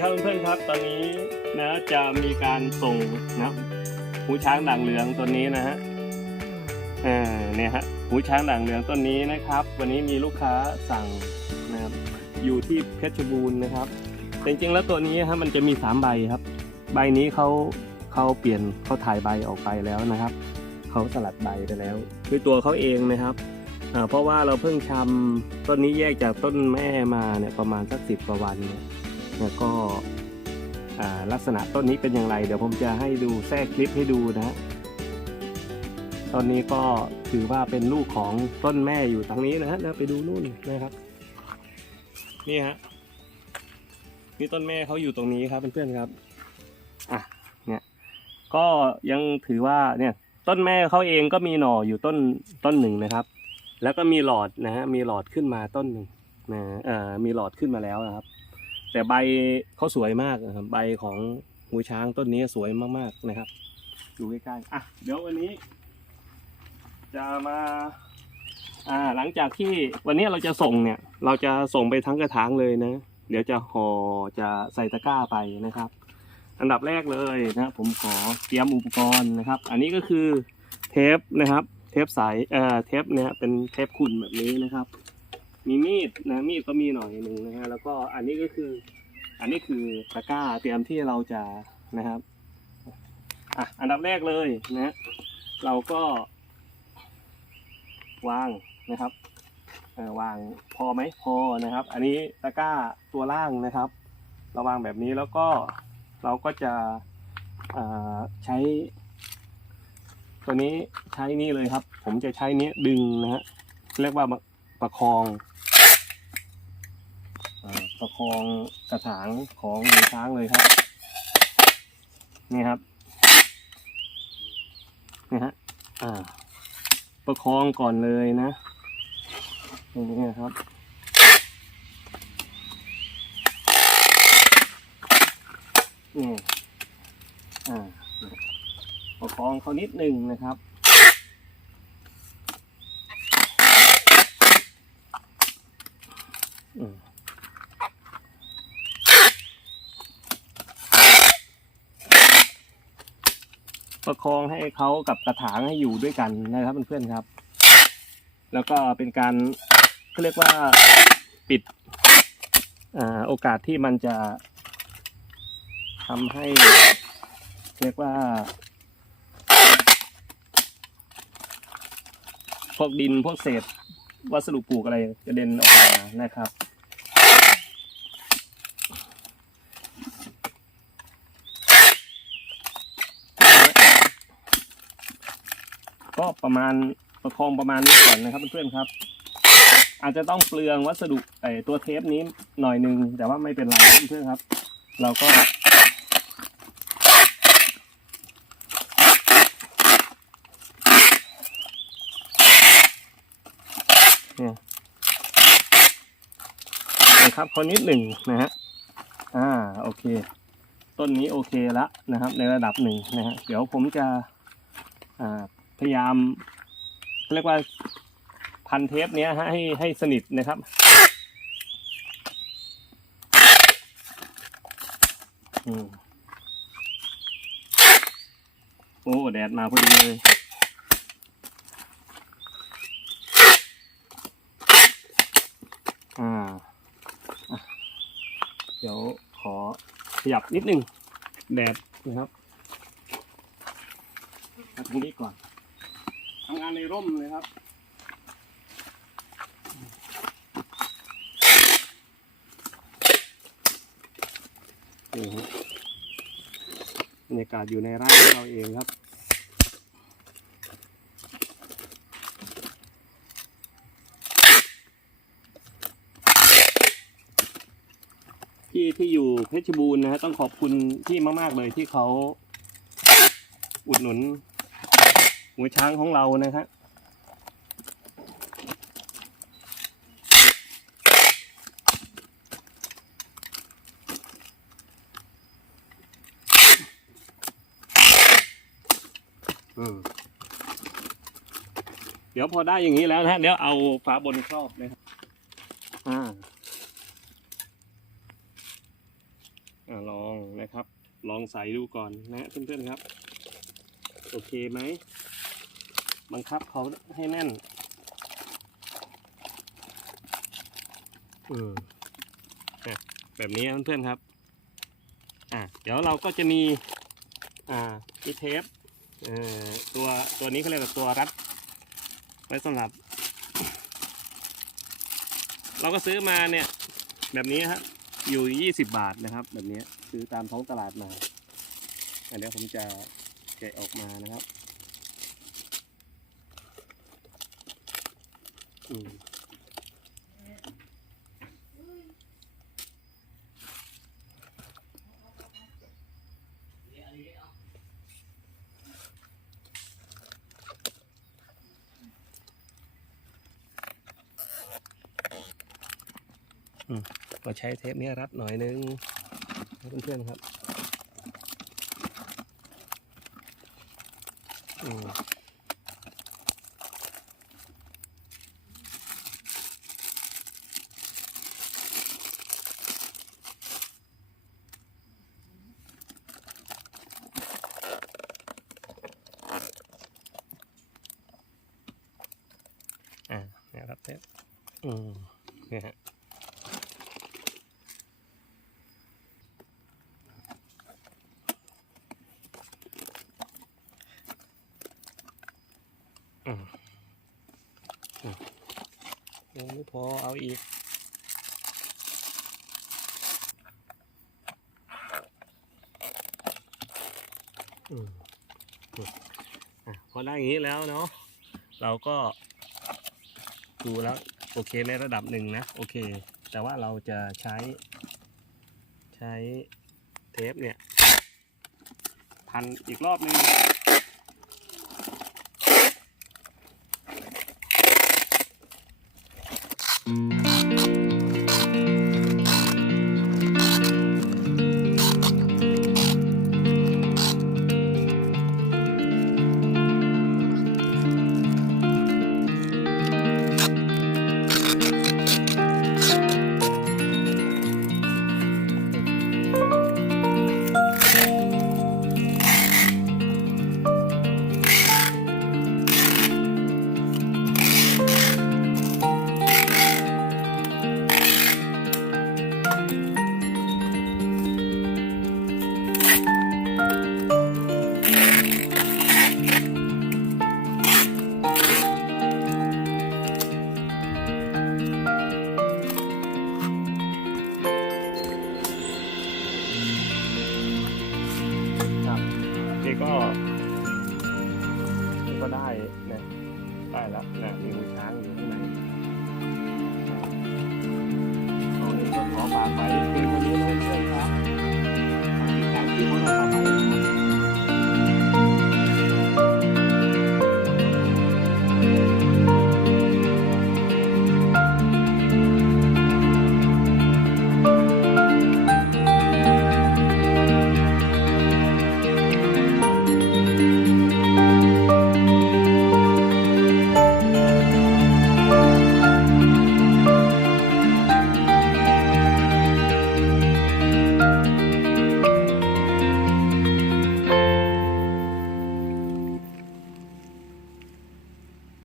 ครับเพื่อนๆครับ ตอนนี้นะจะมีการส่งนะหูช้างด่างเหลืองตัวนี้นะฮะอ่าเนี่ยฮะหูช้างด่างเหลืองต้นนี้นะครับ วันนี้มีลูกค้าสั่งนะครับอยู่ที่เพชรบูรณ์นะครับแต่จริงๆแล้วตัวนี้ฮะมันจะมีสามใบครับ ใบนี้เขาเขาเปลี่ยนเขาถ่ายใบออกไปแล้วนะครับเขาสลัดใบไปแล้วด้วยตัวเขาเองนะครับอ่าเพราะว่าเราเพิ่งทำต้นนี้แยกจากต้นแม่มาเนี่ยประมาณสักสิบกว่าวันเนี่ย แล้วก็ลักษณะต้นนี้เป็นอย่างไร เดี๋ยวผมจะให้ดูแทรกคลิปให้ดูนะฮะตอนนี้ก็ถือว่าเป็นลูกของต้นแม่อยู่ทางนี้นะฮะไปดูนู่นนะครับ นี่ฮะนี่ต้นแม่เขาอยู่ตรงนี้ครับเพื่อนๆครับอะเนี่ยก็ยังถือว่าเนี่ยต้นแม่เขาเองก็มีหน่ออยู่ต้นต้นหนึ่งนะครับ แล้วก็มีหลอดนะฮะมีหลอดขึ้นมาต้นหนึ่งนะเอ่อมีหลอดขึ้นมาแล้วนะครับ แต่ใบเขาสวยมากนะครับใบของหูช้างต้นนี้สวยมากๆนะครับ ดูใกล้ๆอะเดี๋ยววันนี้ จะมาอ่าหลังจากที่วันนี้เราจะส่งเนี่ย เราจะส่งไปทั้งกระถางเลยนะ เดี๋ยวจะห่อจะใส่ตะกร้าไปนะครับ อันดับแรกเลยนะผมขอเตรียมอุปกรณ์นะครับ อันนี้ก็คือเทปนะครับ เทปใสเอ่อเทปเนี่ยเป็นเทปขุ่นแบบนี้นะครับ มีมีดนะมีดก็มีหน่อยหนึ่งนะฮะแล้วก็อันนี้ก็คือ อันนี้คือตะกร้าเตรียมที่เราจะนะครับอะอันดับแรกเลยนะเราก็วางนะครับวางพอไหมพอนะครับ อันนี้ตะกร้าตัวล่างนะครับ เราวางแบบนี้แล้วก็เราก็จะอ่าใช้ ตัวนี้ใช้นี่เลยครับ ผมจะใช้นี้ดึงนะฮะเรียกว่า ประคองอประคองกระถางของหมูช้างเลยครับ นี่ครับนี่ฮะอ่า ประคองก่อนเลยนะอย่างนี้ครับนี่อ่าประคองเขานิดหนึ่งนะครับ อืม ประคองให้เขากับกระถางให้อยู่ด้วยกันนะครับเพื่อนๆครับ แล้วก็เป็นการเขาเรียกว่าปิดอโอกาสที่มันจะทำให้เรียกว่าพวกดินพวกเศษวัสดุปลูกอะไรกระเด็นออกมานะครับ ก็ประมาณประคองประมาณนี้ก่อนนะครับเพื่อนๆครับ อาจจะต้องเปลืองวัสดุไอตัวเทปนี้หน่อยนึง แต่ว่าไม่เป็นไรเพื่อนๆครับ เราก็เนี่ยนะครับเขานิดหนึ่งนะฮะอ่าโอเค ต้นนี้โอเคละนะครับ ในระดับหนึ่งนะฮะเดี๋ยวผมจะอ่า พยายามเรียกว่าพันเทปเนี้ยฮะให้ให้สนิทนะครับโอ้แดดมาพอดีเลยอ่าเดี๋ยวขอขยับนิดนึง แดดนะครับมาตรงนี้ก่อน ทำงานในร่มเลยครับ นี่ฮะบรรยากาศอยู่ในไร่ของเราเองครับพี่ที่อยู่เพชรบูรณ์นะฮะต้องขอบคุณพี่มาก ๆ เลยที่เขาอุดหนุน หัวช้างของเรานะฮะอืมเดี๋ยวพอได้อย่างนี้แล้วนะฮะเดี๋ยวเอาฝาบนครอบนะครับอ่าอ่าลองนะครับ ลองใส่ดูก่อนนะเพื่อนๆครับ โอเคไหม บังคับเขาให้แน่นอือแบบนี้เพื่อนๆครับ อะเดี๋ยวเราก็จะมี อ่ามีเทปเอ่อตัวตัวนี้เขาเรียกว่าตัวรัด ไว้สำหรับ เราก็ซื้อมาเนี่ย แบบนี้ฮะอยู่ 20 บาทนะครับ แบบนี้ซื้อตามท้องตลาดมาอันเดี๋ยวผมจะแกะออกมานะครับ อืมก็ใช้เทปนี้รัดหน่อยนึงเพื่อนๆครับ อืมอ่าเนี่ยครับเทปอืมเนี่ยฮะยังไม่พอเอาอีกอืมอืมอะพอได้อย่างนี้แล้วเนาะเราก็ ดูแล้วโอเคในระดับหนึ่งนะโอเค แต่ว่าเราจะใช้ ใช้เทปเนี่ย พันอีกรอบหนึ่งอืม นี้ก็ก็ได้นะได้แล้วนะมีงูช้างอยู่ข้างในตรงนี้ก็ขอฝากไว้